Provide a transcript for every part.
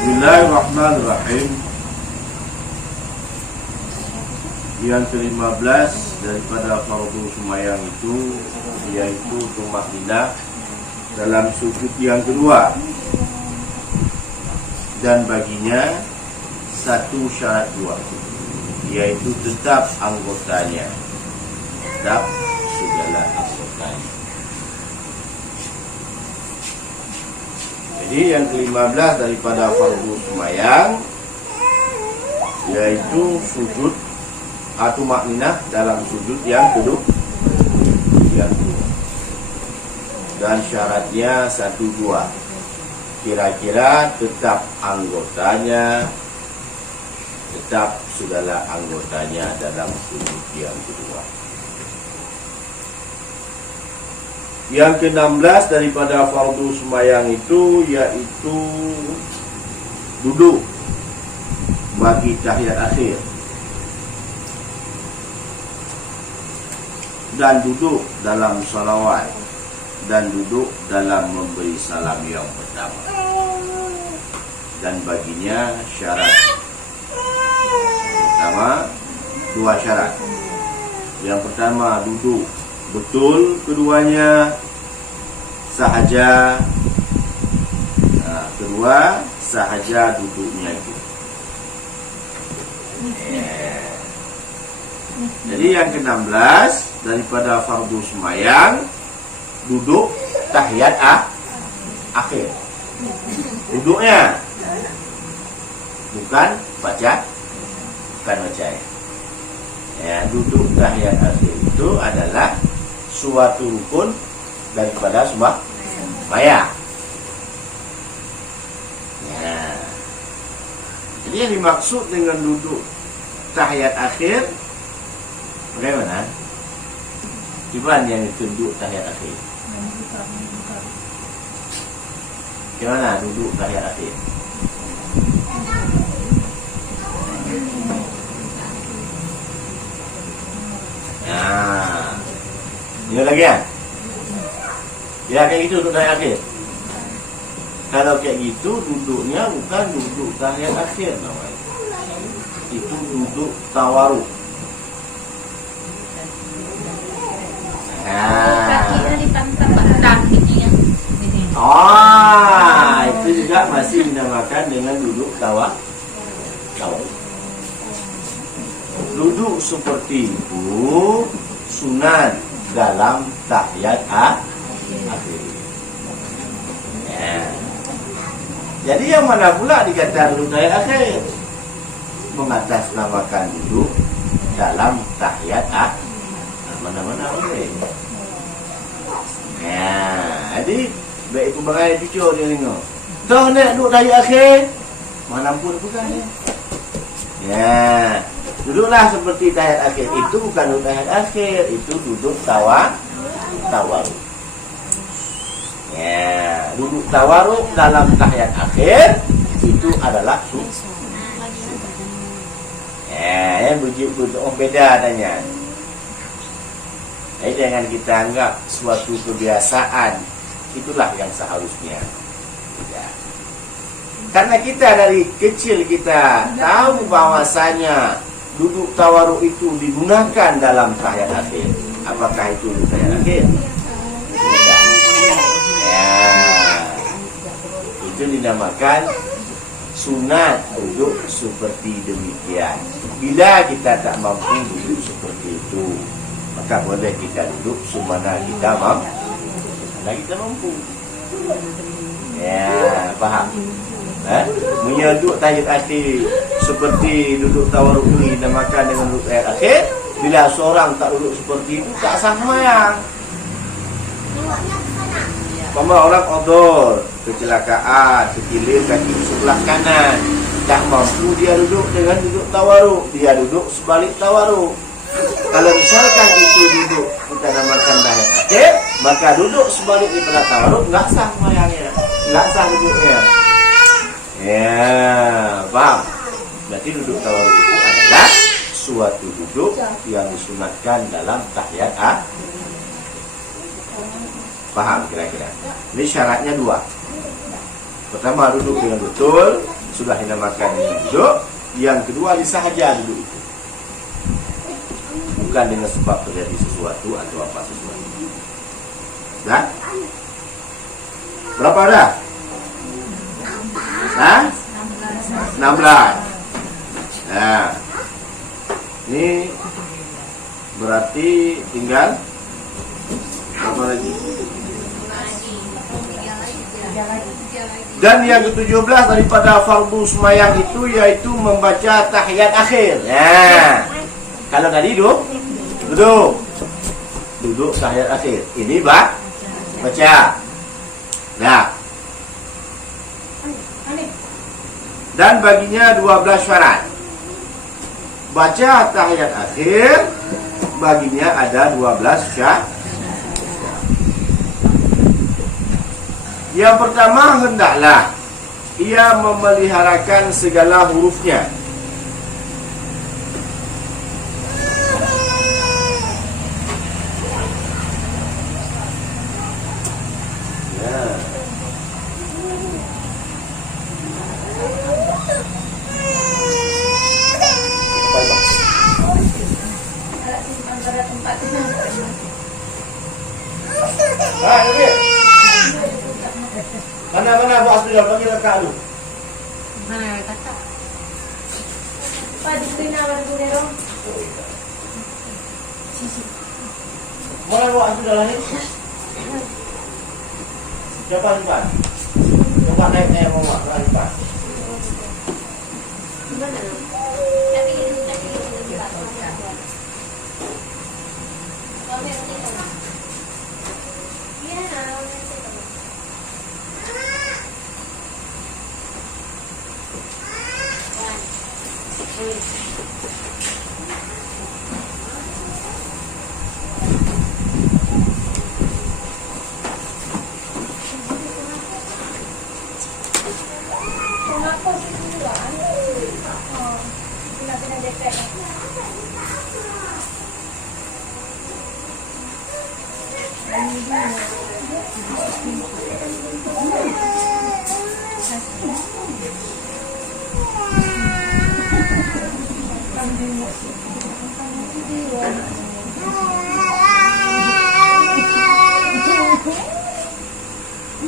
Bismillahirrahmanirrahim. Yang ke-15 daripada fardu sembahyang itu yaitu tumakninah dalam sujud yang kedua, dan baginya satu syarat dua, yaitu tetap anggotanya, tetap segala anggotanya. Jadi yang ke-15 daripada fardu sembahyang yaitu sujud atau makninah dalam sujud yang kedua, dan syaratnya satu dua, kira-kira tetap anggotanya, tetap segala anggotanya dalam sujud yang kedua. Yang ke-16 daripada fardu sembahyang itu yaitu duduk bagi tahiyat akhir dan duduk dalam salawat dan duduk dalam memberi salam yang pertama. Dan baginya syarat pertama, dua syarat. Yang pertama duduk betul keduanya sahaja, kedua sahaja duduknya itu. Jadi yang ke-16 daripada fardu sembahyang duduk tahiyat akhir. Duduknya bukan baca ya. Duduk tahiyat akhir itu adalah suatu rukun daripada sembahyang. Ya. Jadi yang dimaksud dengan duduk tahiyat akhir bagaimana? Gimana yang duduk tahiyat akhir? Gimana duduk tahiyat akhir? Nah, ini lagi ya? Ya kayak gitu duduk tahiyat akhir. Kalau kayak gitu duduknya bukan duduk tahiyat akhir namanya. Itu duduk tawaruk. Itu juga masih dinamakan dengan duduk tawaruk. Duduk seperti itu sunat dalam tahiyat akhir. Ya. Jadi yang mana pula dikata duduk tahiyat akhir? Mengatasnamakan duduk dalam tahiyat akhir. Mana-mana boleh. Ya, jadi baik itu bagai cucu dia tengok. Tahu nak duduk tahiyat akhir? Mana pun bukan ya. Ya, duduklah seperti tahiyat akhir. Itu bukan duduk tahiyat akhir, itu duduk tawaruk. Ya, duduk tawaruk dalam tahiyat akhir itu adalah sunat. Ya, yang begitu beda adanya. Jadi jangan kita anggap suatu kebiasaan itulah yang seharusnya. Ya. Karena kita dari kecil kita tahu bahwasanya duduk tawaruk itu digunakan dalam tahiyat akhir. Apakah itu duduk tahiyat akhir? Tidak. Ya. Itu dinamakan sunat duduk seperti demikian. Bila kita tak mampu duduk seperti itu, maka boleh kita duduk semana kita mampu. Ya, faham? Menyaduk tahiyat akhir seperti duduk tawaruk ini dinamakan dengan duduk tahiyat akhir. Bila seorang tak duduk seperti itu, tak sah sembahyang. Orang odor, kecelakaan, terkilir kaki sebelah kanan, tak mampu dia duduk dengan duduk tawaruk, dia duduk sebalik tawaruk. Kalau misalkan itu duduk kita namakan tahiyat akhir, maka duduk sebalik daripada tawaruk enggak sah sembahyangnya, enggak sah duduknya. Ya, paham? Berarti duduk tawaruk itu adalah suatu duduk yang disunatkan dalam tahiyat akhir. Paham kira-kira? Ini syaratnya dua. Pertama duduk dengan betul sudah dinamakan duduk. Yang kedua disahaja duduk itu, bukan dengan sebab terjadi sesuatu atau apa sesuatu. Nah, berapa dah? 16. Nah, ini berarti tinggal apa lagi? Dan yang ke-17 daripada fardu semayang itu yaitu membaca tahiyat akhir. Nah, kalau tadi duduk tahiyat akhir. Ini baca. Nah, dan baginya 12 syarat. Baca tahiyat akhir baginya ada 12 syarat. Yang pertama, hendaklah ia memeliharakan segala hurufnya. Mana buat sudah panggil kakak lu. Mana kakak? Pak diberi nama dulu. Mana buat sudah lahir? Siapa lipat? Coba naik mau buat lipat. Mana?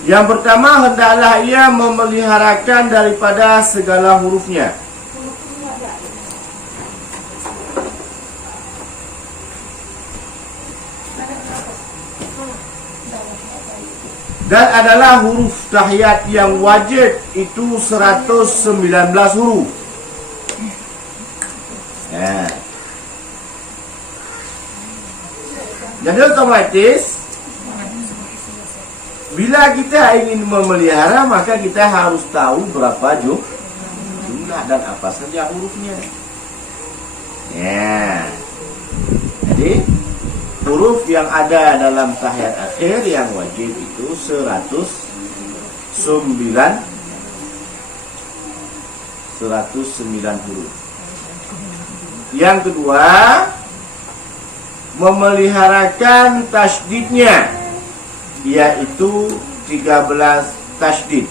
Yang pertama, hendaklah ia memeliharakan daripada segala hurufnya. Dan adalah huruf tahiyat yang wajib itu 119 huruf. Ya. Jadi otomatis bila kita ingin memelihara, maka kita harus tahu berapa jumlah dan apa saja hurufnya. Ya. Jadi huruf yang ada dalam tahiyat akhir yang wajib itu 109 huruf. Yang kedua, memeliharakan tasydidnya, yaitu 13 tasydid.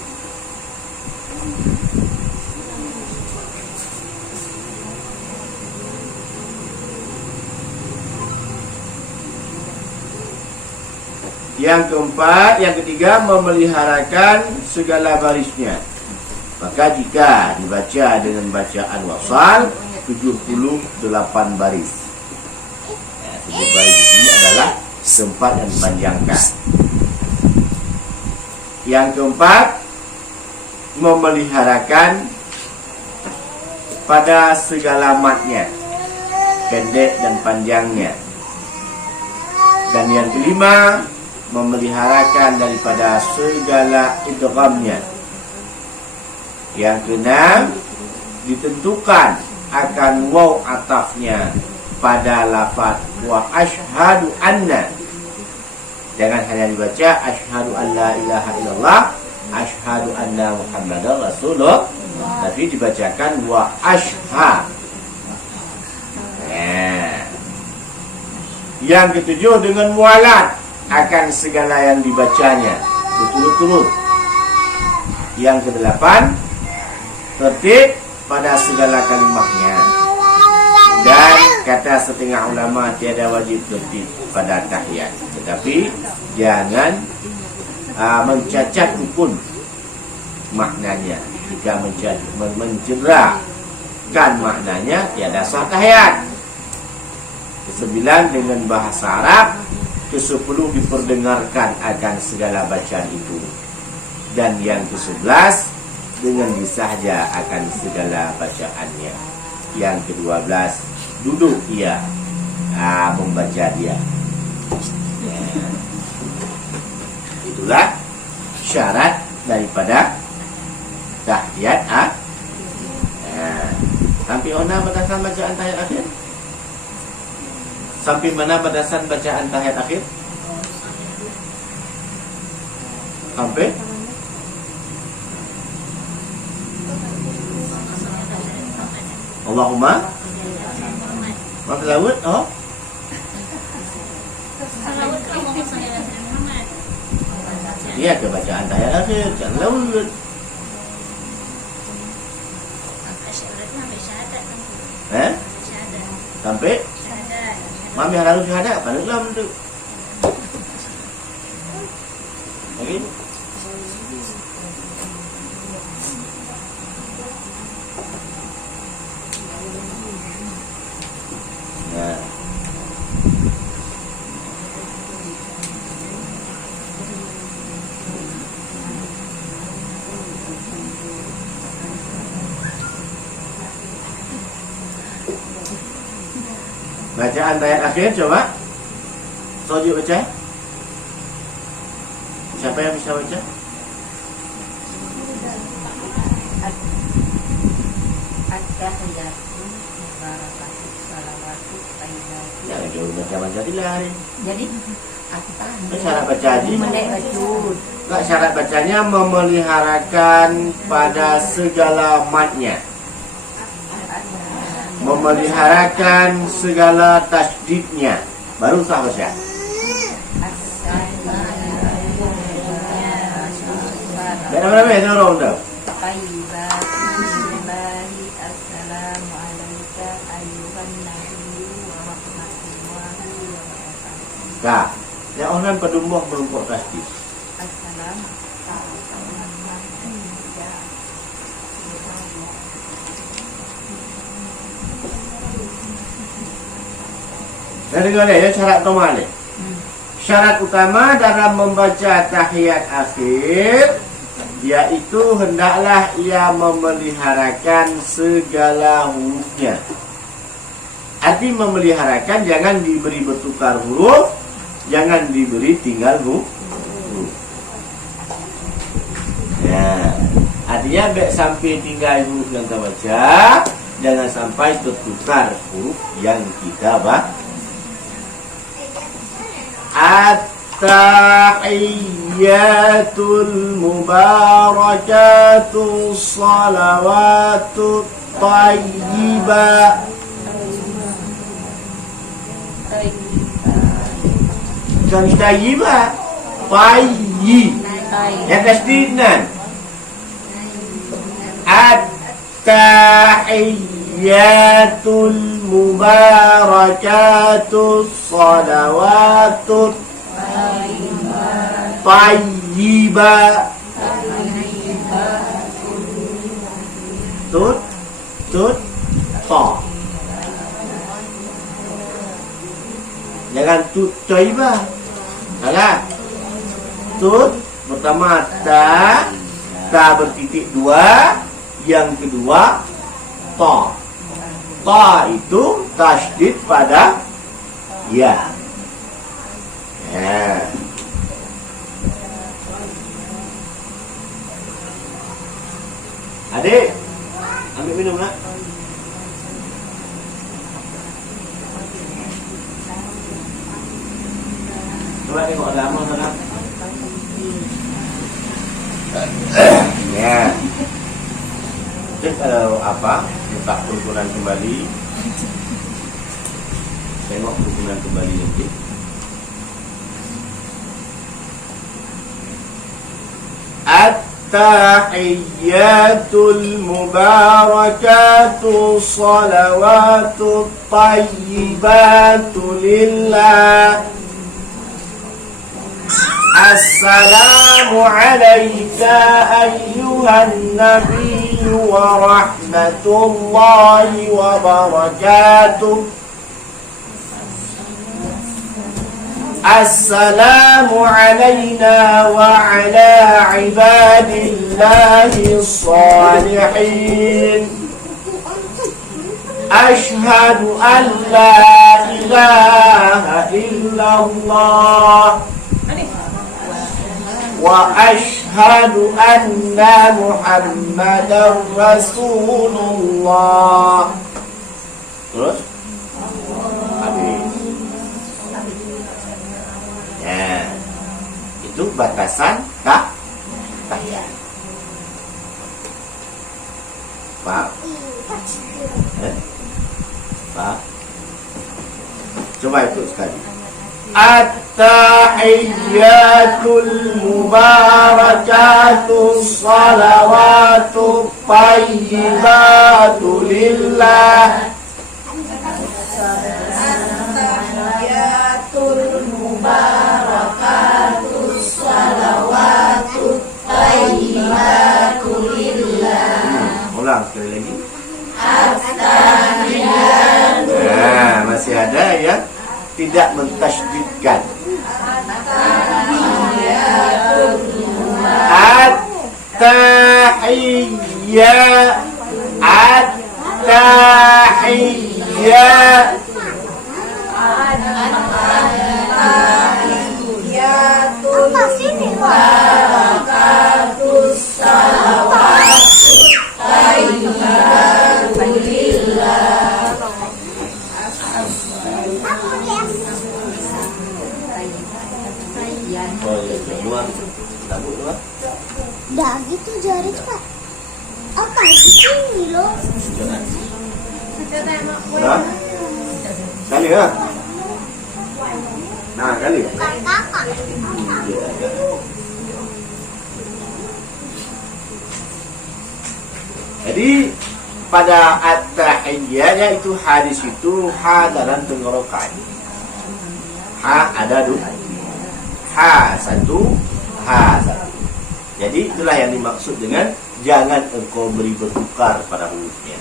Yang keempat, yang ketiga, memeliharakan segala barisnya. Maka jika dibaca dengan bacaan wasal 78 baris. Ya, 7 baris ini adalah tempat yang dipanjangkan. Yang keempat, memeliharakan pada segala matnya, pendek dan panjangnya. Dan yang kelima, memeliharakan daripada segala idghamnya. Yang keenam, ditentukan akan waw atafnya pada lafaz wa asyhadu anna. Jangan hanya dibaca asyhadu an la ilaha illallah, asyhadu anna muhammadar rasulullah, tapi dibacakan wa asyhad. Yang ketujuh, dengan mualat akan segala yang dibacanya berturut-turut. Yang kedelapan, tertib pada segala kalimahnya. Dan kata setengah ulama tiada wajib tertib pada tahiyat, tetapi jangan mencacat pun maknanya. Jika mencederakan maknanya, tiada sah tahiyat. Kesembilan, dengan bahasa Arab. Kesepuluh, diperdengarkan akan segala bacaan itu. Dan yang ke-11, dengan disahaja akan segala bacaannya. Yang ke-12, duduk ia membaca dia. Itulah syarat daripada tahiyat sampai mana batasan bacaan tahiyat akhir? Sampai mana batasan bacaan tahiyat akhir? Sampai Allahumma Maaf Lawud. Oh, dia ke bacaan tahiyat akhir, jangan Lawud. Sampai mami harus syahadat pada Islam tu. Okey. Ya. Bacaan ayat akhir coba. Soju baca. Siapa yang bisa baca? Ya, jauh baca tidak. Jadi Syarat baca haji. Enggak, syarat bacanya memeliharakan pada segala matnya. Memeliharakan segala tasdidnya, baru sah baca. Dan apa-apa itu orang dah. Nah, yang orang pedumbuh merumpuk tasdid. Dan dengar ya, syarat utama ni. Syarat utama dalam membaca tahiyat akhir, yaitu hendaklah ia memeliharakan segala hurufnya. Arti memeliharakan, jangan diberi bertukar huruf, jangan diberi tinggal huruf. Ya, artinya baik sampai tinggal huruf yang kita baca, jangan sampai tertukar huruf yang kita baca. At-tahiyyatul mubarakatul salawatut tayyibah. Bukan tayyibah, tayyi. Yang tasdidnan. At-tahiyyatul mubarakatus salawatut tayyibah. Tut ta. Jangan tut tayyibah. Salah. Tut pertama ta bertitik dua, yang kedua ta. Ta itu tasdid pada ya. Ya. Adik, ambil minum nak. Coba tengok lama sangat. Ya. Jadi kalau letak kerukunan kembali. Tengok kerukunan kembali nanti. التحيات المباركات الصلوات الطيبات لله السلام عليك أيها النبي ورحمة الله وبركاته السلام علينا وعلى عباد الله الصالحين أشهد أن لا إله إلا الله وأشهد أن محمدا رسول الله. Terus? Habis. Ya. Itu batasan tahiyat. Pak. Pak. Coba ikut sekali. At-tahiyyatul mubarakatus salawatut tayyibatu lillah At-tahiyyatul mubarakatus salawatut tayyibatu lillah. Ulang sekali lagi. At-tahiyyatul Masih ada yang tidak mentasydidkan. At-tahiyya at-tahiyya mubarakatus salawatut tayyibatu lillah. Oh ya, semua tabuk dua. Dah gitu jari cepat. Apa gitu ini loh? Nah, kali ya. Nah, kali. Kakak. Jadi pada at-tahiyyah itu hadis itu ha dalam tenggorokan. Ha ada dua. Ha satu, ha satu. Jadi itulah yang dimaksud dengan jangan engkau beri bertukar pada hurufnya.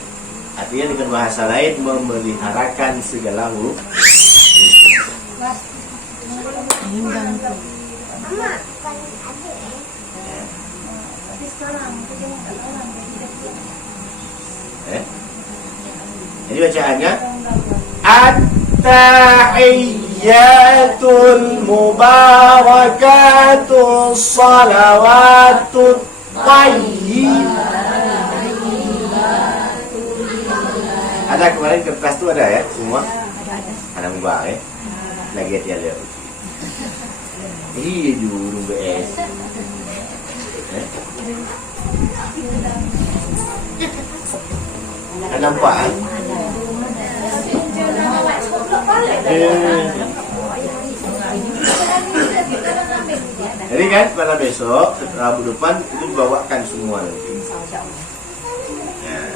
Artinya dengan bahasa lain memeliharakan segala huruf. Jadi bacaannya at-tahiyyatul mubarakatus salawatut tayyibah. Ada kemarin kertas tu ada ya semua? Ada mubah ya? Lagi dia lihat. Iya dulu BS. Nampak kan? Jadi kan pada besok Rabu depan itu dibawakan semua nanti. Ya.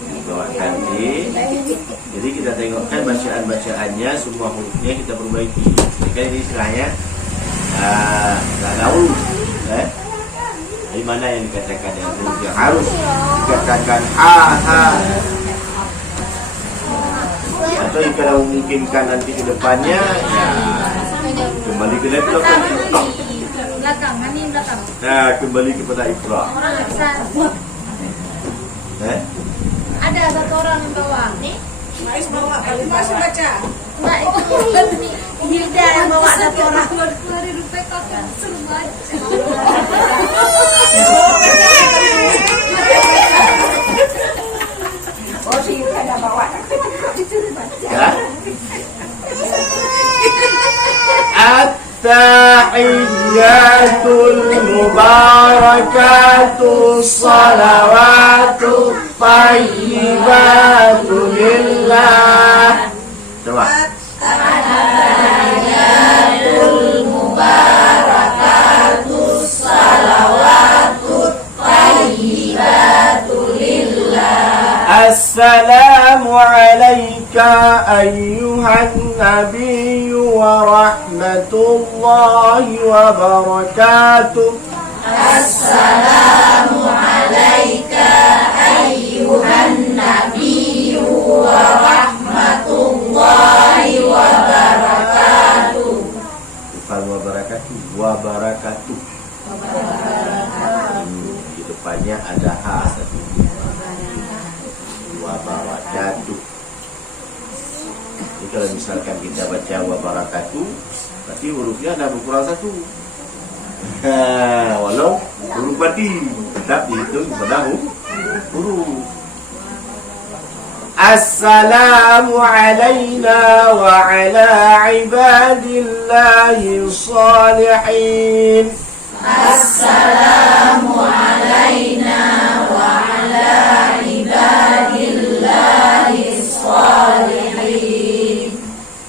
Dibawakan nanti. Jadi kita tengokkan bacaan-bacaannya, semua hurufnya kita perbaiki. Jadi ini istilahnya tak tahu. Dari mana yang dikatakan yang huruf yang harus dikatakan ha. Atau kalau memungkinkan nanti ke depannya ya kembali ke belakang. Belakangan ini belakang. Nah, kembali kepada Iqra. Orang bisa. Ada satu orang yang bawa. Nih. Harus bawa, masih baca. Enggak itu Hilda yang bawa satu orang. Keluarin rupiah kakak suruh baca. Oh, si Hilda ada bawa. Ya. At-tahiyyatul mubarakatus salawatut tayyibatu lillah. Coba. At-tahiyyatul mubarakatus salawatut Assalamu alayka ayyuhan nabiyyu wa rahmatullahi wa barakatuh. Assalamu alayka ayyuhan nabiyyu wa rahmatullahi wa barakatuh. Bukan wa barakatuh, wa barakatuh. Di depannya ada ha satu. Wa barakatuh. Jadi kalau misalkan kita baca wa barakatuh, berarti hurufnya ada berkurang satu. Walau huruf mati tetap dihitung pada huruf. Assalamu alayna wa ala ibadillahi salihin. Assalamu alayna wa ala ibadillahi salihin.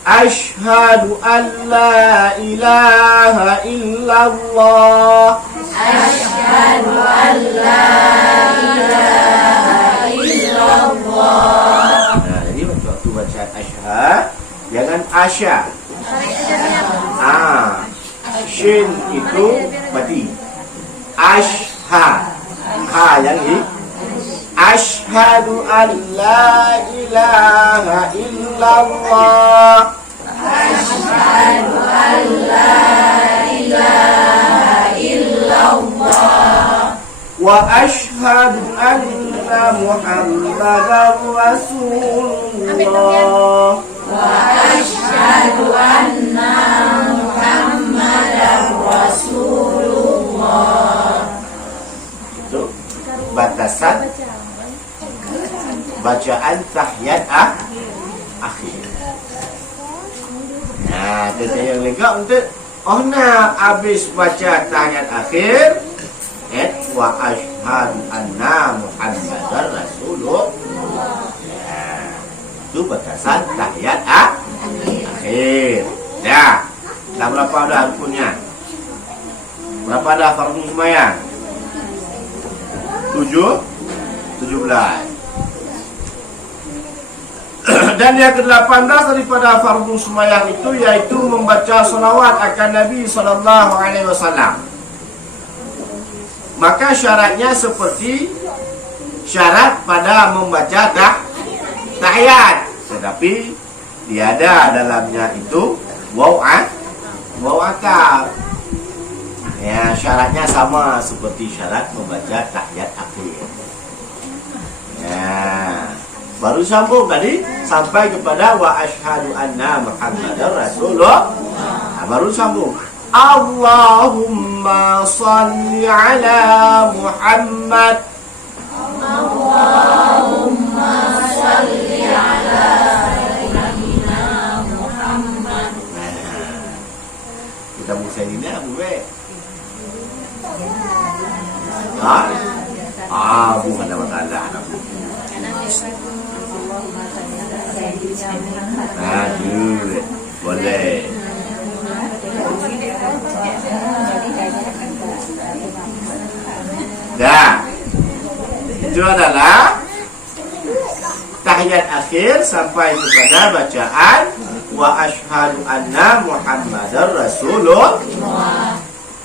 Ashhadu an la ilaha illallah. Asyhadu an la ilaha illallah. Nah, jadi waktu baca asyhad jangan asya. Shin itu mati. Ashha. Ha yang ini. Ashhadu an la ilaha illallah. Asyhadu an la ilaha illallah. Wa ashhadu anna Muhammadar Rasulullah. Wa asyhadu anna Muhammadar Rasulullah. Itu batasan bacaan tahiyat akhir. Nah, itu yang lega untuk habis baca tahiyat akhir, wa asyhadu anna Muhammadar Rasulullah. Nah, itu batasan tahiyat akhir. Ya, dah berapa dah rukunnya? Berapa dah fardu sembahyang? 17. Dan yang ke-18 daripada fardu sembahyang itu yaitu membaca salawat akan Nabi sallallahu alaihi wasallam. Maka syaratnya seperti syarat pada membaca tahiyat, tetapi tiada dalamnya itu waw akal. Ya, syaratnya sama seperti syarat membaca tahiyat akhir. Ya, baru sambung tadi sampai kepada wa asyhadu anna Muhammadar Rasulullah. Nah, baru sambung Allahumma salli ala Muhammad. Allahumma salli ala sayyidina Muhammad. Kita bisa ini Abu Be. Bukan ada masalah. Boleh. Dah. Itu adalah tahiyat akhir sampai kepada bacaan wa asyhadu anna Muhammadar Rasulullah.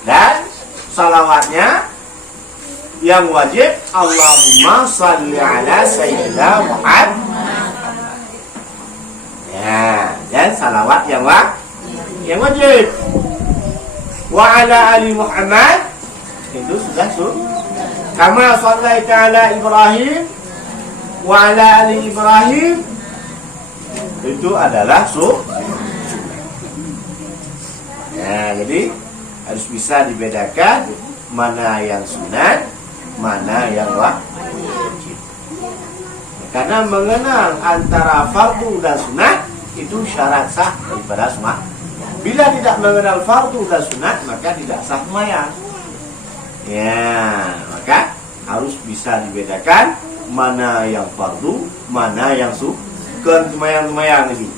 Dan salawatnya yang wajib Allahumma salli ala sayyidina Muhammad. Ya, dan salawat yang wajib wa ala ali Muhammad itu sudah kama shallaita ala Ibrahim wa ala ali Ibrahim itu adalah ya, jadi harus bisa dibedakan mana yang sunat, mana yang wajib. Karena mengenal antara fardu dan sunat itu syarat sah daripada sembahyang. Bila tidak mengenal fardu dan sunat, maka tidak sah sembahyang. Ya, maka harus bisa dibedakan mana yang fardu, mana yang sunat. Sembahyang ini.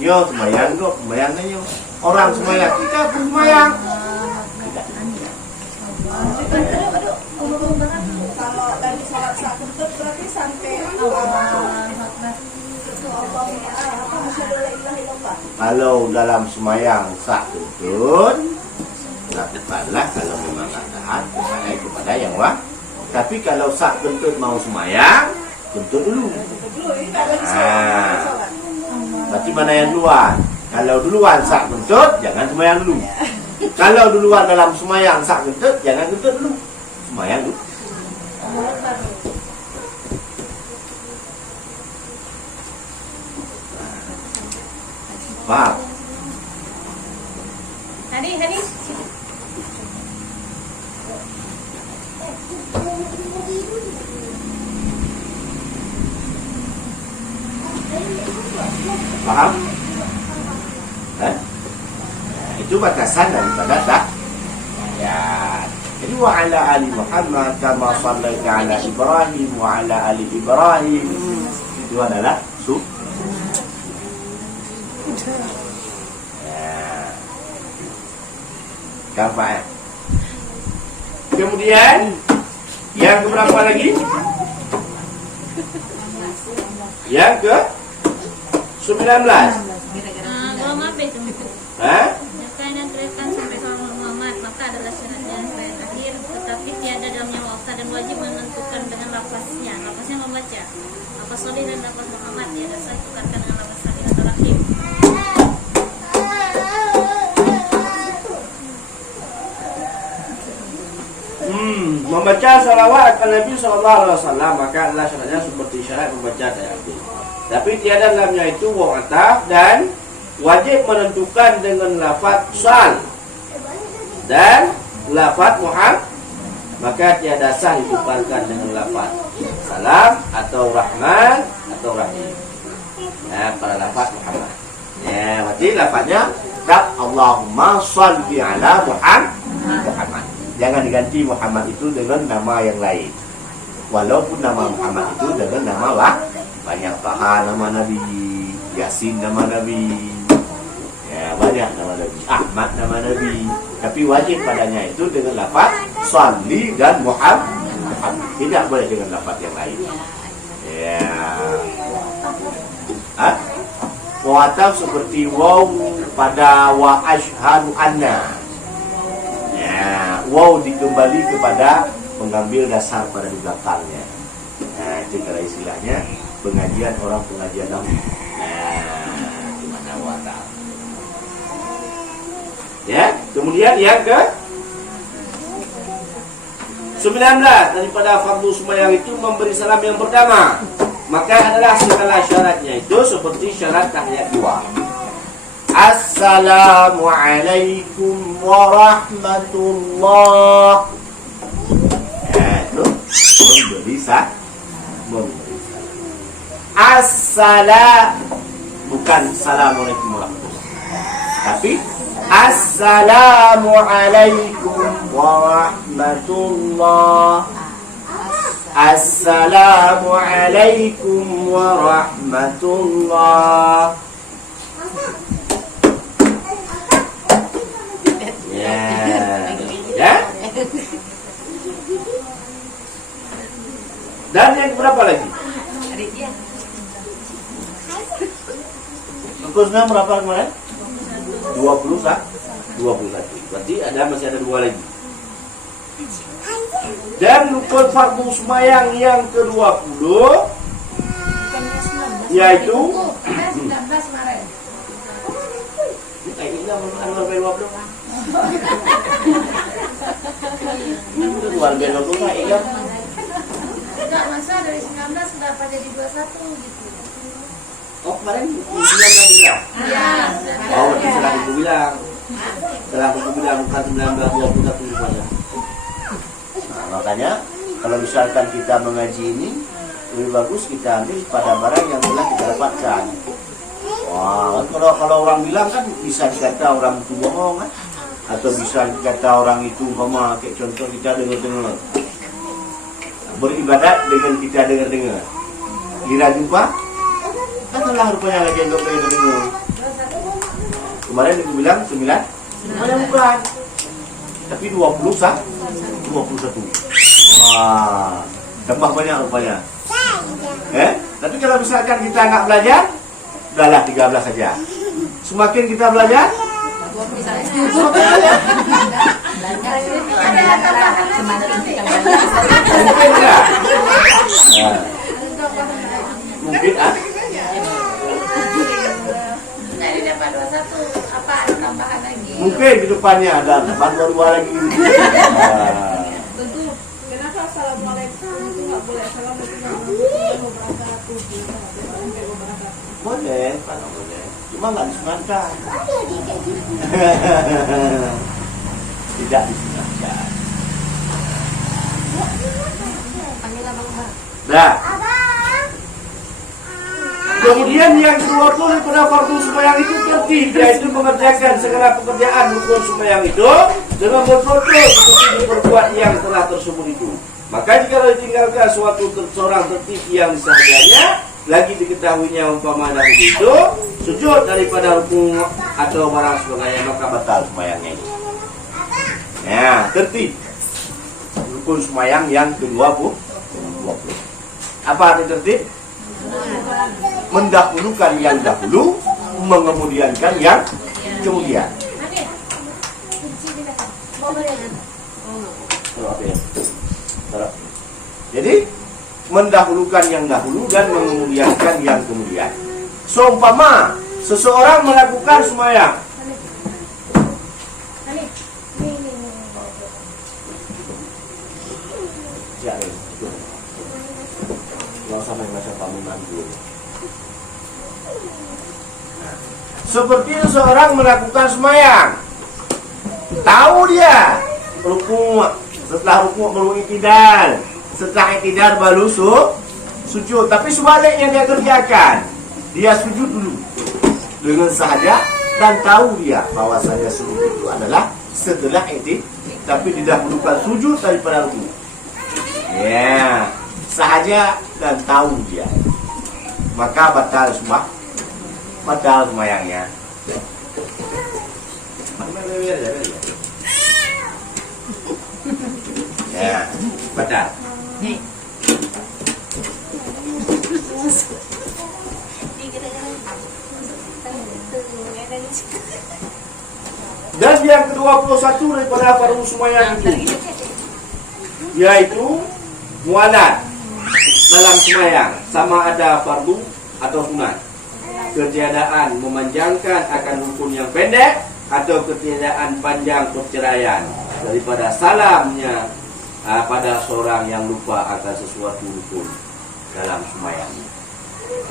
Yo sembahyang kok, sembahyang yo. Orang sembahyang, kita pun sembahyang. Kalau dari sholat satu berarti sampai Kalau dalam semayang sak kentut, lakukanlah kalau memang tak tahan kepada yang wah. Tapi kalau sak kentut mau semayang, kentut dulu. Berarti mana yang duluan? Kalau duluan sak kentut, jangan semayang dulu. Kalau duluan dalam semayang sak kentut, jangan kentut dulu. Semayang dulu. Faham? Hani. Paham? Itu batasan daripada tak. Ya. Jadi wa ala ali Muhammad kama shallaita ala Ibrahim wa ala ali Ibrahim. Itu adalah gampang. Kemudian yang keberapa lagi? Yang ke 19. Kalau maaf itu. Hah? Yang teriakan sampai kalau Muhammad maka adalah syaratnya saya akhir, tetapi tiada dalamnya waktu dan wajib menentukan dengan lafaznya. Lafaznya membaca. Lafaz Sholih dan lafaz Muhammad tiada sah tukarkan dengan lafaz Sholih atau Rahim. Membaca salawat kepada Nabi SAW maka adalah syaratnya seperti syarat membaca tayammum. Tapi tiada dalamnya itu waw ataf dan wajib menentukan dengan lafaz sal dan lafaz Muhammad, maka tiada sah ditukarkan dengan lafaz salam atau rahman atau rahim. Nah, pada lafaz Muhammad. Ya, berarti lafaznya tak Allahumma shalli ala Muhammad. Jangan diganti Muhammad itu dengan nama yang lain. Walaupun nama Muhammad itu dengan nama banyak, Taha nama Nabi, Yasin nama Nabi, ya banyak nama Nabi, Ahmad nama Nabi. Tapi wajib padanya itu dengan lafaz Shalli dan Muhammad. Tidak boleh dengan lafaz yang lain. Ya. Mu'atab seperti waw pada wa ashhadu anna. Ya, waw dikembali kepada mengambil dasar pada di belakangnya. Nah, itu kalau istilahnya pengajian orang pengajian dahulu. Nah, itu mana waw. Ya, kemudian yang ke 19 daripada fardu sembahyang itu memberi salam yang pertama. Maka adalah segala syaratnya itu seperti syarat tahiyat dua. Assalamualaikum warahmatullah. Itu memberi salam. Bukan assalamualaikum warahmatullah, tapi assalamualaikum warahmatullah. Assalamualaikum warahmatullah. Ya. Dan yang berapa lagi? Rukun berapa kemarin? 21. Berarti masih ada 2 lagi. Dan rukun fardu sembahyang yang ke-20 yaitu 19 kemarin. Enggak, masa dari 19 sudah pada jadi 21 gitu. Oh, kemarin bilang Iya. Oh, berarti setelah aku bilang. Setelah aku bilang bukan 19 21 rupanya. Nah, makanya kalau misalkan kita mengaji ini lebih bagus kita ambil pada barang yang telah kita dapatkan. Wah, kalau orang bilang kan bisa dikata orang itu bohong kan? Atau bisa dikata orang itu umpama kayak contoh kita dengar-dengar. Beribadat dengan kita dengar-dengar. Kira jumpa katalah rupanya lagi yang dokter itu dengar. Kemarin aku bilang 9. Bukan. Tapi 20 sah. 21. Wah, tambah banyak rupanya. Tapi kalau misalkan kita nggak belajar, udahlah 13 saja. Semakin kita belajar, mungkin enggak? Nah, mungkin Dari dapat 21 apa ada tambahan lagi? mungkin ke depannya ada tambahan baru lagi. Nah, Tentu. Kenapa assalamualaikum itu nggak boleh assalamualaikum warahmatullahi wabarakatuh? boleh, kalau boleh. Cuma nggak disunatkan. Kok jadi kayak gitu? Tidak disunatkan. Panggil abang Mbak. Nah, Abang. kemudian yang kedua pun daripada fardu sembahyang itu tertib, yaitu mengerjakan segala pekerjaan rukun sembahyang itu dengan betul-betul seperti diperbuat yang telah tersebut itu. Maka jika ditinggalkan suatu seorang tertib yang sahajanya, lagi diketahuinya umpama dahulu itu sujud daripada rukun atau barang sebagainya, maka batal sembahyangnya itu. Ya, tertib rukun sembahyang yang ke-20. Apa arti tertib? Mendahulukan yang dahulu, mengemudiankan yang kemudian. Jadi mendahulukan yang dahulu dan mengemudiankan yang kemudian. Seumpama seseorang melakukan sembahyang, seperti seseorang melakukan sembahyang, tahu dia rukuk, setelah rukuk baru i'tidal, setelah i'tidal baru sujud, tapi sebaliknya dia kerjakan, dia sujud dulu dengan sahaja dan tahu dia bahwasanya sujud itu adalah setelah i'tidal, tapi didahulukan sujud daripada rukuk. Ya, sahaja dan tahu dia, maka batal sembahyangnya. Ya, batal. Dan yang ke-21 daripada fardu sembahyang itu, yaitu mualat dalam sembahyang, sama ada fardu atau sunat. Ketiadaan memanjangkan akan rukun yang pendek atau ketiadaan panjang perceraian daripada salamnya pada seorang yang lupa akan sesuatu rukun dalam sembahyang.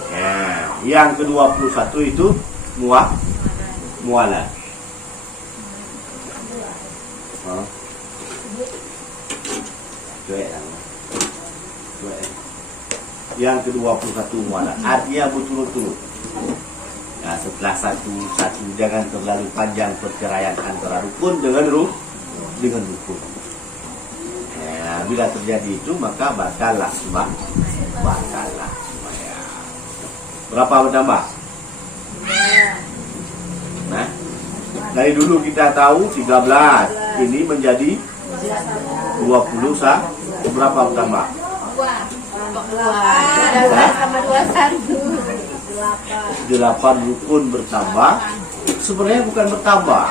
Nah, yang ke-21 itu mualat. Yang ke-21 mualat, artinya berturut-turut. Nah, setelah satu jangan terlalu panjang perceraian antara rukun dengan rukun. Nah, bila terjadi itu maka batallah sembahyang. Berapa bertambah? Nah, dari dulu kita tahu 13, ini menjadi 20 berapa bertambah? 8 rukun bertambah. Sebenarnya bukan bertambah,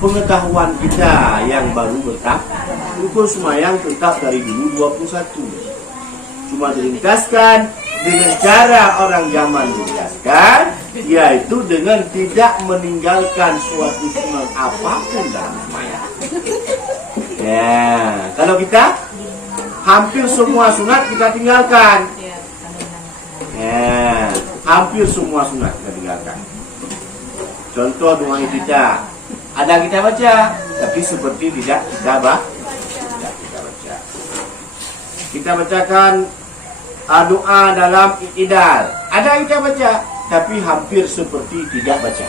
pengetahuan kita yang baru bertambah. Rukun sembahyang tetap dari dulu 21, cuma diringkaskan dengan cara orang zaman diringkaskan, yaitu dengan tidak meninggalkan suatu sunat apapun dalam sembahyang. Ya, kalau kita hampir semua sunat kita tinggalkan. Ya, hampir semua sunat kita tinggalkan. Contoh doa kita ada kita baca, tapi seperti tidak kita baca. Kita bacakan doa dalam i'tidal, ada kita baca, tapi hampir seperti tidak baca.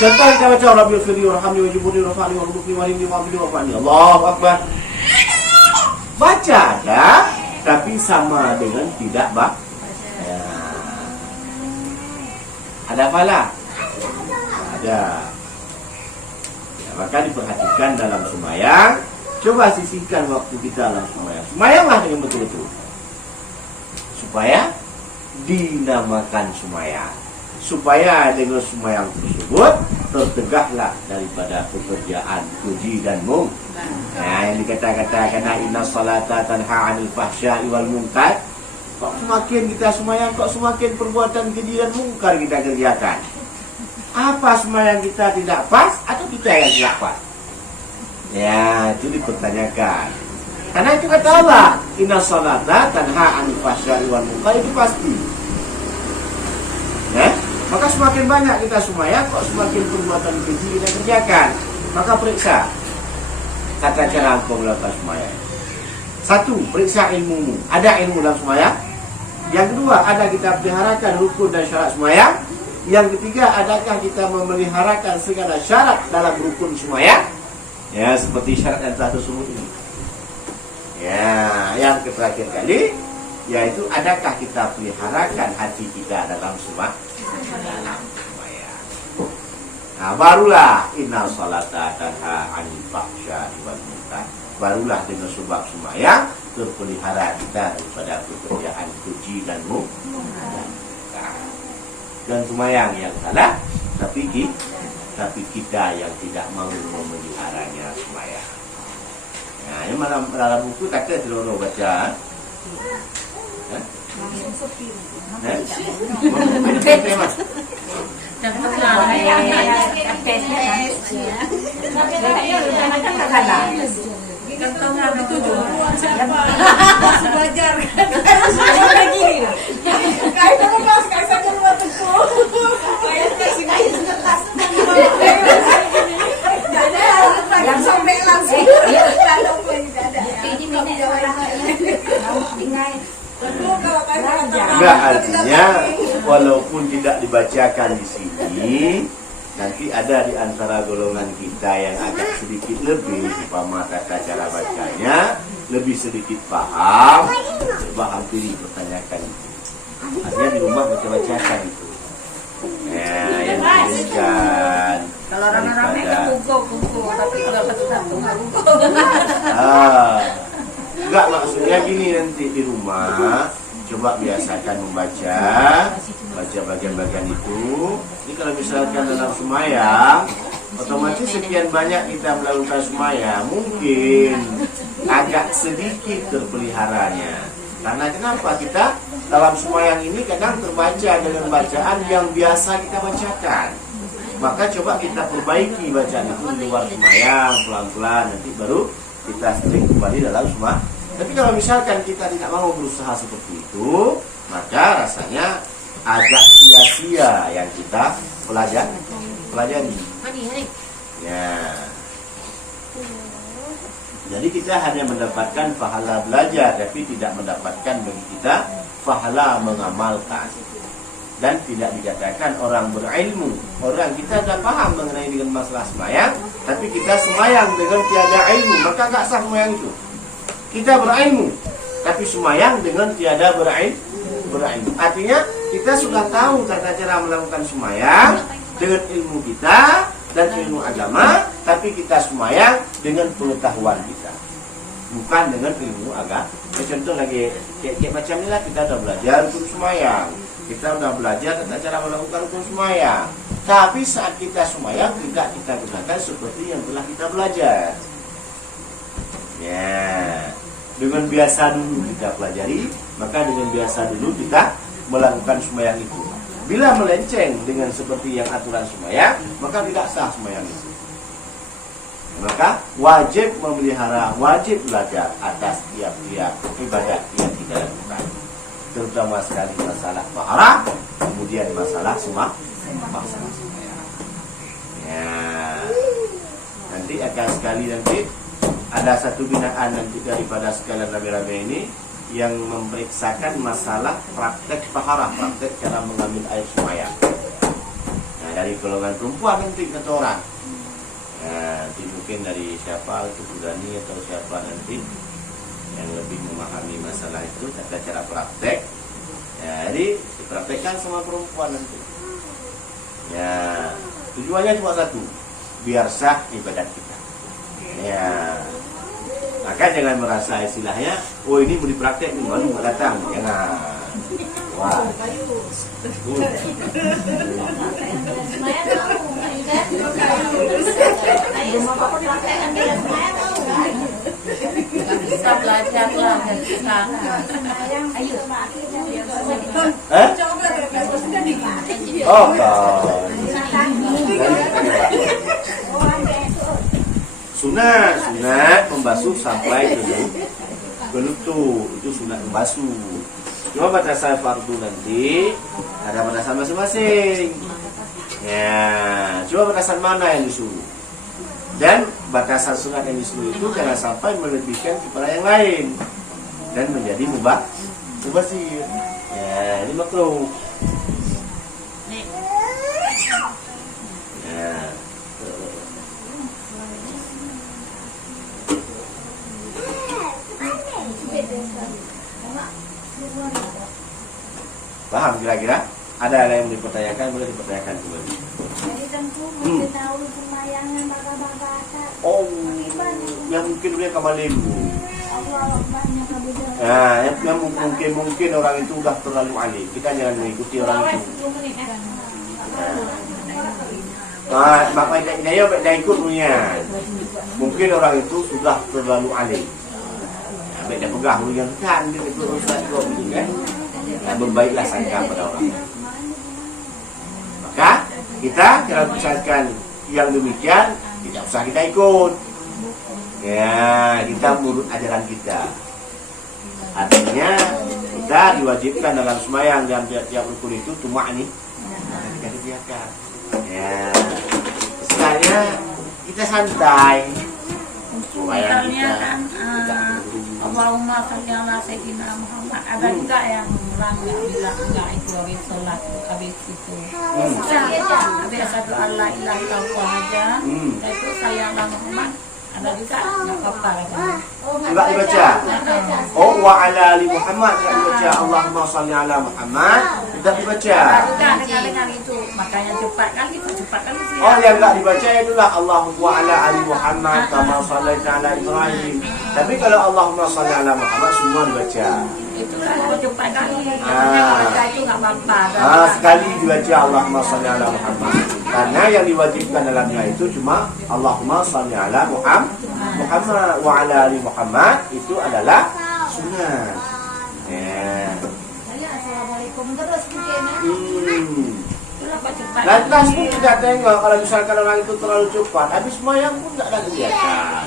Contoh kita baca Rabbil firli warhamni wajibuni warfa'ni warzuqni wahdini wa'afini warfa'ni. Allahu Akbar. Baca ada, tapi sama dengan tidak baca. Ya. Ada pala? Ada. Ya, maka diperhatikan dalam sembahyang. Coba sisihkan waktu kita dalam sembahyang. Sembahyanglah dengan betul-betul, supaya dinamakan sembahyang, supaya dengan sembahyang tersebut tertegahlah daripada pekerjaan keji dan mung. Nah, yang dikata-katakan inna salata tanha 'anil fahsya'i wal munkar. Kok semakin kita sembahyang, kok semakin perbuatan keji dan mungkar kita kerjakan. Apa sembahyang kita tidak pas atau kita yang tidak pas? Ya, itu dipertanyakan. Karena itu kata Allah, inna salata tanha 'anil fahsya'i wal munkar, itu pasti. Ya? Maka semakin banyak kita sembahyang, kok semakin perbuatan keji kita kerjakan. Maka periksa tata cara engkau melakukan sembahyang. Satu, periksa ilmumu. Ada ilmu dalam sembahyang? Yang kedua, ada kita peliharakan rukun dan syarat sembahyang? Yang ketiga, adakah kita memeliharakan segala syarat dalam rukun sembahyang? Ya, seperti syarat yang telah tersebut ini. Ya, yang terakhir kali, yaitu adakah kita peliharakan hati kita dalam sembahyang? Nah, barulah inna salata tanha 'anil fahsya'i wal munkar. Barulah dengan sebab sembahyang terpelihara kita daripada pekerjaan keji dan munkar. Dan sembahyang yang salah, tapi kita yang tidak mau memeliharanya sembahyang. Nah, ini dalam buku kata terlalu baca. Belajar kan gini kayak itu mas kayak saya rumah teku kayak yang sampai langsung Enggak, artinya walaupun tidak dibacakan di sini, nanti ada di antara golongan kita yang agak sedikit lebih umpama tata cara bacanya, lebih sedikit paham. Coba hampiri pertanyakan itu. Artinya di rumah baca-bacakan itu. Nah, yang diberikan kalau rame-rame kan kuku tapi kalau satu-satu nggak kuku. Enggak, maksudnya gini, nanti di rumah coba biasakan membaca bagian-bagian itu. Ini kalau misalkan dalam sembahyang, otomatis sekian banyak kita melakukan sembahyang, mungkin agak sedikit terpeliharanya. Karena kenapa? Kita dalam sembahyang ini kadang terbaca dengan bacaan yang biasa kita bacakan. Maka coba kita perbaiki bacaan itu di luar sembahyang, pelan-pelan, nanti baru kita sering kembali dalam sembahyang. Tapi kalau misalkan kita tidak mau berusaha seperti itu, maka rasanya agak sia-sia yang kita pelajari. Ya. Jadi kita hanya mendapatkan pahala belajar, tapi tidak mendapatkan bagi kita pahala mengamalkan. Dan tidak dikatakan orang berilmu. Orang kita sudah paham mengenai dengan masalah sembahyang, tapi kita sembahyang dengan tiada ilmu, maka tak sah sembahyang itu. Kita berilmu, tapi sembahyang dengan tiada berilmu. Artinya kita sudah tahu tata cara melakukan sembahyang dengan ilmu kita dan ilmu agama, tapi kita sembahyang dengan pengetahuan kita, bukan dengan ilmu agama. Contoh lagi kayak macam inilah, kita sudah belajar hukum sembahyang, kita sudah belajar tata cara melakukan hukum sembahyang, tapi saat kita sembahyang tidak kita gunakan seperti yang telah kita belajar. Ya, dengan biasa dulu kita pelajari, maka dengan biasa dulu kita melakukan sembahyang itu. Bila melenceng dengan seperti yang aturan sembahyang, maka tidak sah sembahyang itu. Maka wajib memelihara, wajib belajar atas tiap-tiap ibadat yang kita lakukan, terutama sekali masalah taharah, kemudian masalah sembahyang. Ya, nanti akan sekali nanti ada satu binaan nanti daripada sekalian rame-rame ini yang memeriksakan masalah praktek taharah, praktek cara mengambil air sembahyang. Nah, dari golongan perempuan nanti kata orang. Nah, nanti mungkin dari siapa, Tudani atau siapa nanti yang lebih memahami masalah itu, tata cara praktek. Ya, jadi dipraktekkan sama perempuan nanti. Ya, tujuannya cuma satu, biar sah ibadat kita. Ya, maka jangan merasa istilahnya, oh ini mau dipraktek nih, baru mau datang. Jangan. Wah. Bisa belajar lah dan kita. Eh? Oh, sunat membasuh sampai ke lutut, itu sunat membasuh. Cuma batasan fardu nanti ada batasan masing-masing. Ya, coba batasan mana yang disuruh? Dan batasan sunat yang disuruh itu jangan sampai melebihkan kepada yang lain dan menjadi mubazir. Ya, ini makruh. Ya. Paham kira-kira? Ada yang dipertanyakan, boleh dipertanyakan kembali. Jadi tentu mesti tahu semayangan bapak-bapak. Oh, yang mungkin dia kamalimbu. Allah banyak kebijakan. Nah, yang mungkin orang itu udah terlalu alim. Kita jangan mengikuti orang itu. Nah, makanya dia ikut punya. Mungkin orang itu sudah terlalu alim. Nah, dia pegang yang kan dia itu urusan kok kan. Nah, berbaiklah sangka pada orang. Maka kita kalau misalkan yang demikian tidak usah kita ikut. Ya, kita menurut ajaran kita. Artinya kita diwajibkan dalam sembahyang dalam tiap-tiap rukun itu tumakni. Kita kerjakan. Ya, istilahnya kita santai. Sembahyang kita. Allahumma sholli ala sayyidina Muhammad. Ada juga yang orang nggak bilang nggak itu habis sholat habis itu. Habis satu Allah ilah illallah aja. Itu sayanglah Muhammad. Ada juga nggak apa-apa aja. Enggak dibaca. Oh, wa ala ali Muhammad enggak dibaca. Allahumma sholli ala Muhammad tidak dibaca. Ada dengar itu makanya cepat kali. Oh, yang enggak dibaca itulah Allahumma wa ala ali Muhammad kama shallaita ala Ibrahim. Tapi kalau Allahumma sholli ala Muhammad semua dibaca. Itu kan cepat kali. Baca itu nggak apa-apa. Sekali dibaca Allahumma sholli ala Muhammad. Karena yang diwajibkan dalamnya itu cuma Allahumma sholli ala Muhammad wa ala ali Muhammad itu adalah sunat. Ya. Assalamualaikum terus begini. Lantas pun tidak tengok kalau misalkan orang itu terlalu cepat, habis sembahyang pun tidak ada kegiatan.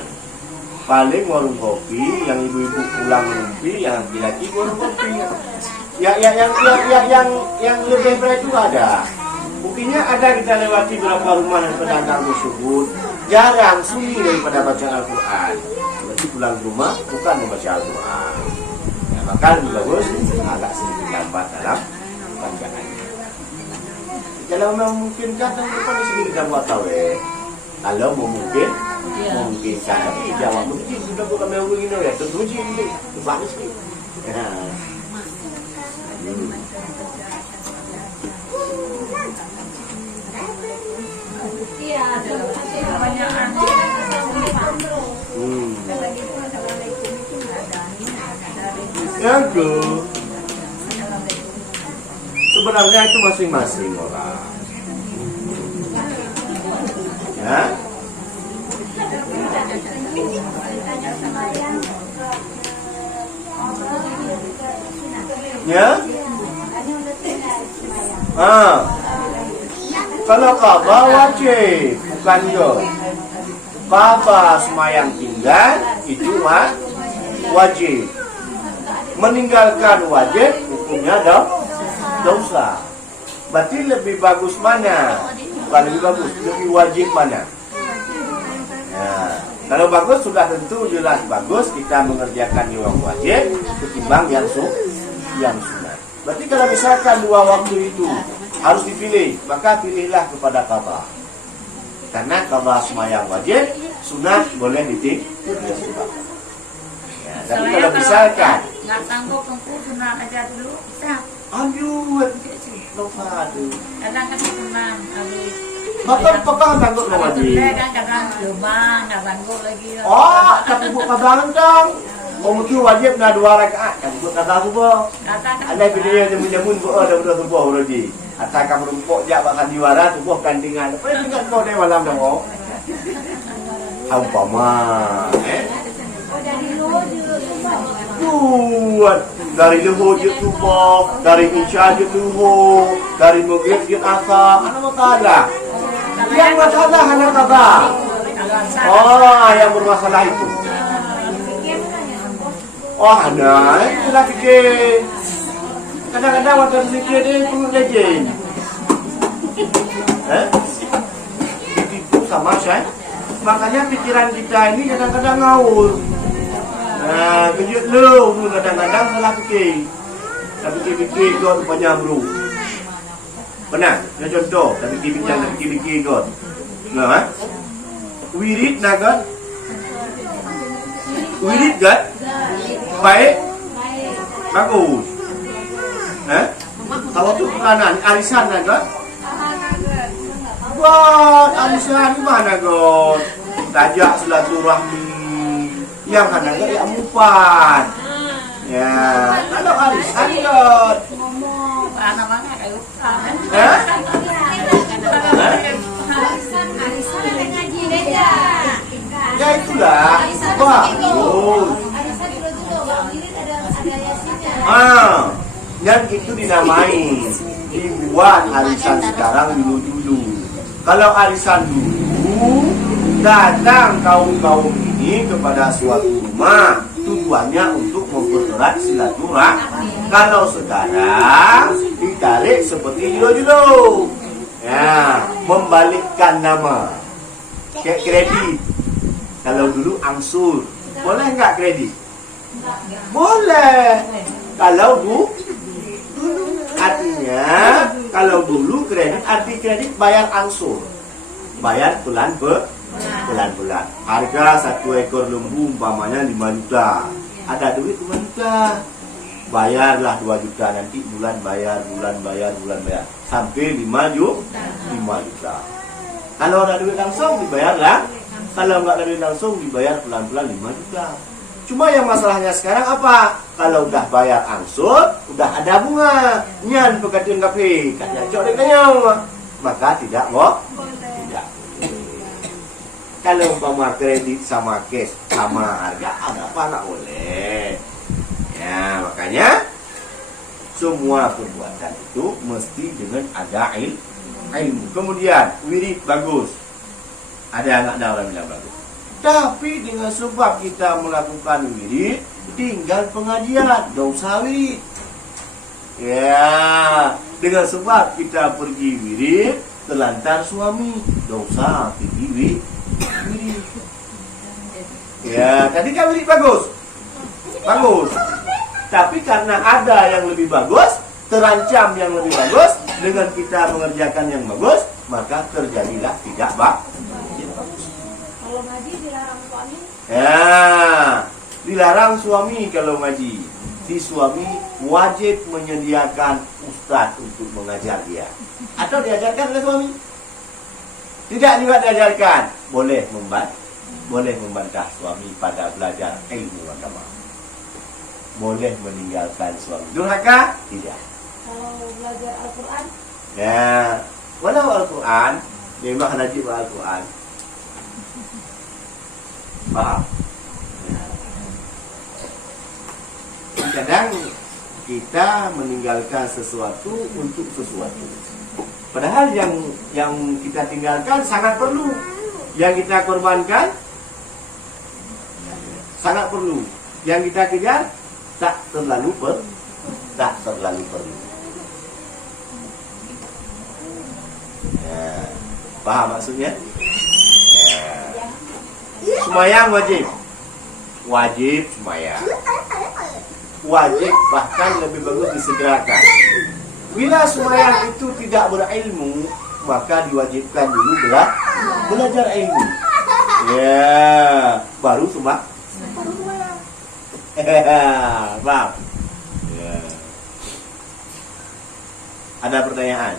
Paling warung kopi, yang ibu-ibu pulang rumpi, yang laki-laki warung kopi. Yang lebih berat itu ada. Buktinya ada kita lewati beberapa rumah dan pedagang tersebut jarang sunyi daripada bacaan Al-Quran. Berarti pulang rumah bukan membaca Al-Quran. Ya, maka lebih bagus agak sedikit lambat dalam bacaannya. Kalau memungkinkan dan depan di sini kita buat tahu ya. Kalau memungkinkan tapi jawab mungkin sudah bukan mau begini ya. Tentu sih ini bagus sih. Iya, kebanyakan. Yang ke sebenarnya itu masing-masing orang. Ya. Ya. Kalau qadha wajib, bukan yo. Qadha semayang tinggal itu wajib. Meninggalkan wajib hukumnya dosa. Berarti lebih bagus mana? Bukan lebih bagus, lebih wajib mana? Ya. Kalau bagus sudah tentu jelas bagus kita mengerjakan yang wajib ketimbang yang sunat. Berarti kalau misalkan dua waktu itu harus dipilih, maka pilihlah kepada qadha. Karena qadha semayang wajib, sunat boleh ditinggalkan. Ya, tapi kalau misalkan nggak sanggup tunggu sunat aja dulu bisa. Anjur, lupa aduh. Kadang kan senang habis. Bapak sanggup nggak wajib? Kadang nggak sanggup lagi. Oh, tapi buka bantang. Mungkin wajib na 2 rakaat kan Buat kakak subuh. Kata Ada video jamun-jamun buat ada subuh berodi. Atau kamu rumpuk jak bakal juara subuh kandingan. Apa yang tinggal kau deh malam dah kau. Umpama, buat dari leho je subuh, dari isya je luho, dari maghrib je asar. Mana masalah? Yang masalah hanya kata. Oh, yang bermasalah itu. Oh, hanya itulah fikir. Kadang-kadang waktu fikir dia perlu legend. Ditipu sama saya. Makanya pikiran kita ini kadang-kadang ngawur. Nah, kejut lu kadang-kadang salah fikir. Tapi fikir kau rupanya bro. Benar? Ya contoh, tapi fikir kau. Nah, wirid naga. Wirid gak? Baik? Bagus. Kalau tu peranan, arisan naga? Buat arisan di mana God? Tajak silaturahmi. Yang kadang gak yang empat. Ya, kalau arisan God. ngomong anak-anak kayak utang. Ya itulah. Bagus. Dan itu dinamai dibuat arisan sekarang dulu. Kalau arisan dulu datang kaum-kaum ini kepada suatu rumah tujuannya untuk mempererat silaturahmi. Kalau sekarang ditarik seperti dulu, ya, membalikkan nama, kayak kredit. Kalau dulu angsur, boleh nggak kredit? Boleh. Kalau dulu artinya kalau dulu kredit arti kredit bayar angsur, bayar bulan-bulan. Harga satu ekor lembu umpamanya 5 juta. Ada duit 5 juta. Bayarlah 2 juta nanti bulan bayar sampai 5 juta. Kalau ada duit langsung dibayarlah. Kalau nggak ada duit langsung dibayar pelan-pelan 5 juta. Cuma yang masalahnya sekarang apa? Kalau udah bayar angsur, udah ada bunga. Nyan pekatian kafe, katanya cok dekanya. Maka tidak tidak. Kalau umpama kredit sama cash sama harga, ada apa nak boleh. Ya, makanya semua perbuatan itu mesti dengan ada ilmu. Kemudian wirid bagus. Ada anak dah orang bilang bagus. Tapi dengan sebab kita melakukan wirid, tinggal pengajian, dosa wirid. Ya, dengan sebab kita pergi wirid, terlantar suami, dosa pergi wirid. Ya, tadi kan wirid bagus. Bagus. Tapi karena ada yang lebih bagus, terancam yang lebih bagus, dengan kita mengerjakan yang bagus, maka terjadilah tidak bagus. Kalau ngaji dilarang suami? Ya, dilarang suami kalau ngaji. Si suami wajib menyediakan ustaz untuk mengajar dia. Atau diajarkan oleh suami? Tidak juga diajarkan. Boleh membantah suami pada belajar ilmu agama. Boleh meninggalkan suami. Durhaka? Tidak. Kalau belajar Al-Quran? Ya, walau Al-Quran, memang najib Al-Quran. Paham? Kadang kita meninggalkan sesuatu untuk sesuatu. Padahal yang kita tinggalkan sangat perlu. Yang kita korbankan sangat perlu. Yang kita kejar tak terlalu perlu. Ya, paham maksudnya? Ya. Sembahyang wajib sembahyang. Wajib bahkan lebih bagus disegerakan. Bila sembahyang itu tidak berilmu, maka diwajibkan dulu belajar ilmu. Ya, baru sembahyang. Paham? Ya. Ada pertanyaan?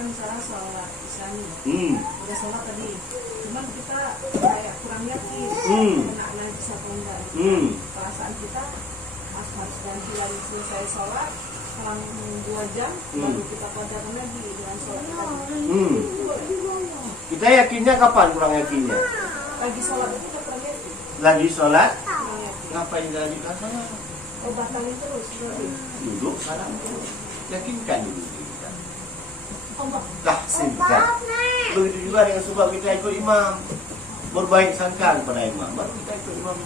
Kan misalnya sholat isyami, udah sholat tadi, cuman kita kayak kurang yakin, anak-anak atau enggak. Perasaan kita harus ganti lagi selesai sholat selang 2 jam baru kita kodarkan lagi dengan sholat tadi. Kita yakinnya kapan kurang yakinnya? Lagi sholat itu kita kurang yakin. Lagi sholat? Kurang yakin. Ngapain lagi sholat? Oh, batalin terus berarti. Duduk salam terus. Yakinkan dulu kita. Allah. Tahsinkan. Begitu juga dengan sebab kita ikut imam. Berbaik sangka kepada imam. Baru kita ikut imam.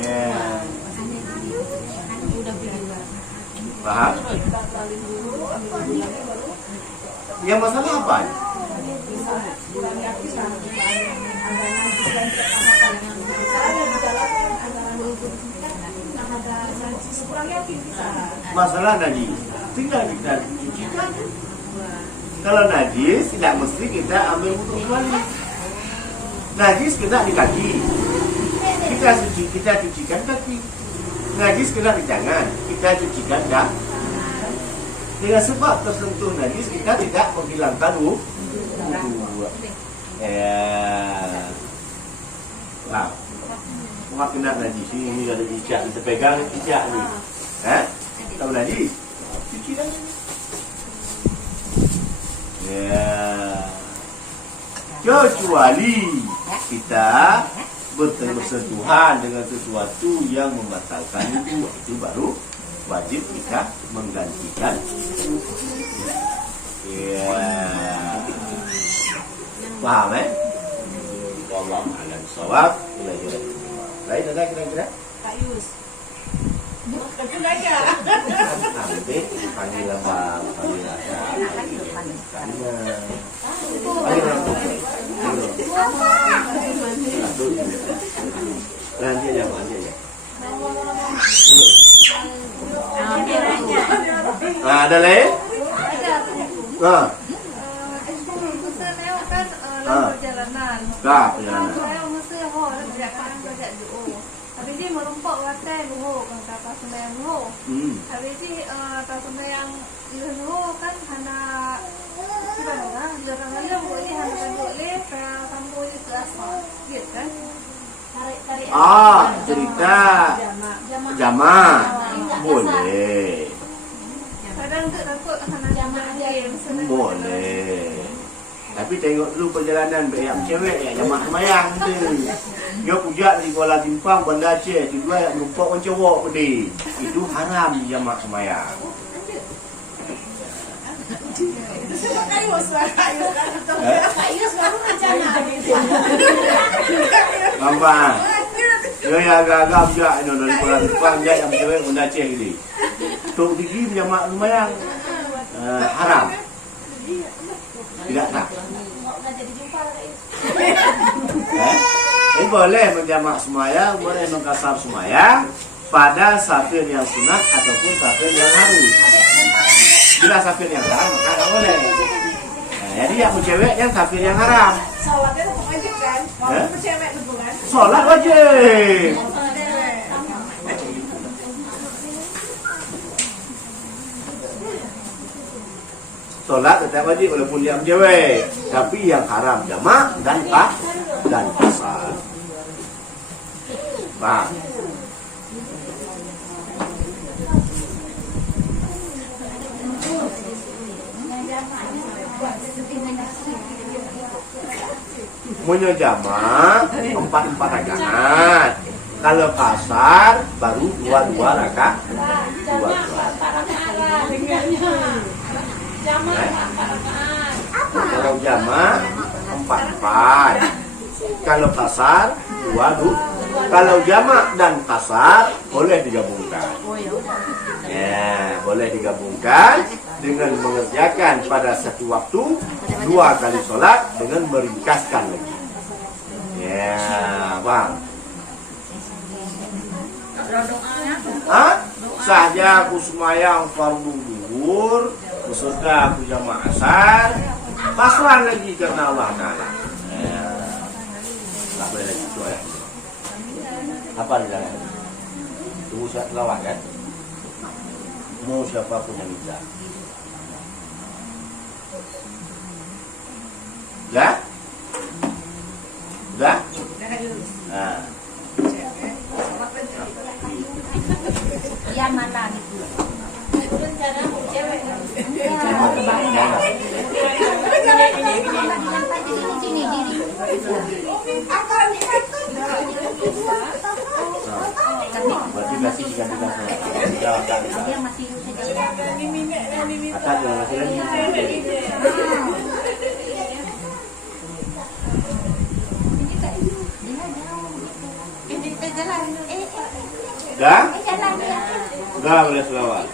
Ya. Paham? Batalin dulu, ambil bulannya baru. Yang masalah apa? Kurang yakin lah. Ada najis dan apa-apa. Misalnya di dalam antara wudhu ada najis kurang yakin kita. Masalah najis tinggal kita cucikan. Kalau najis tidak mesti kita ambil wudhu kembali. Najis kena di kaki, kita cucikan kaki. Najis kena di tangan, kita cucikan kaki. Dengan sebab tersentuh najis kita tidak menghilangkan wudhu. Nah, muka kena najis ini ada ijak, kita pegang ijak ni. Tahu najis? Cuci lagi. Kecuali kita bersentuhan dengan sesuatu yang membatalkan itu baru wajib kita menggantikan. Paham Wallahu a'lam bishawab. Lain ada kira-kira? Kak Yus. Tapi lagi. Nanti panggil abang, panggil nanti aja, nanti aja. Nah, ada lain? Nah. Perjalanan. Perjalanan. Saya mesti habis ini merumpak watai luho kan kata sembahyang luho. Habis ini kata sembahyang luho kan hana sudah lah jarang aja boleh hana boleh kayak kamu itu asal gitu kan. Tarik Cerita jamaah boleh. kadang takut hana jamaah aja Boleh. Tapi tengok dulu perjalanan yang cewek yang jamaah semayang tu. Dia pujak di Kuala Timpang, Bandar Aceh, kedua yang menumpuk orang cowok pedih. Itu haram di jamaah semayang. Nampak? Dia yang agak-agak pujak dari Kuala Timpang dia yang cewek Bandar Aceh ni. Tok pergi jamaah semayang haram. Tidak tak? Boleh menjamak semayang, boleh mengkasar semayang pada safir yang sunat ataupun safir yang harus. Bila safir yang haram maka tak boleh. Jadi yang cewek yang safir yang haram. Sholatnya tetap wajib kan? Kalau cewek itu kan? Sholat wajib. Sholat tetap wajib walaupun dia cewek. Tapi yang haram jamak dan kasar. Paham? Punya jamak 4 rakaat. Kalau kasar baru 2 rakaat. 2 Kalau jamak 4. Kalau kasar 2. Kalau jamak dan kasar boleh digabungkan. Ya, boleh digabungkan dengan mengerjakan pada satu waktu 2 kali sholat dengan meringkaskan lagi. Ya, bang. Saja aku semayang fardu zuhur beserta aku jamaah asar, pasrah lagi karena Allah Ta'ala. Tak boleh lagi itu ya. Apa di dalam? Tunggu saat lawak kan? Mau siapapun yang bisa. Sudah? Sudah? Nah, Iya mana gitu. berarti masih digantikan sama Dia masih atas yang masih lagi. Dah? Dah boleh selawat.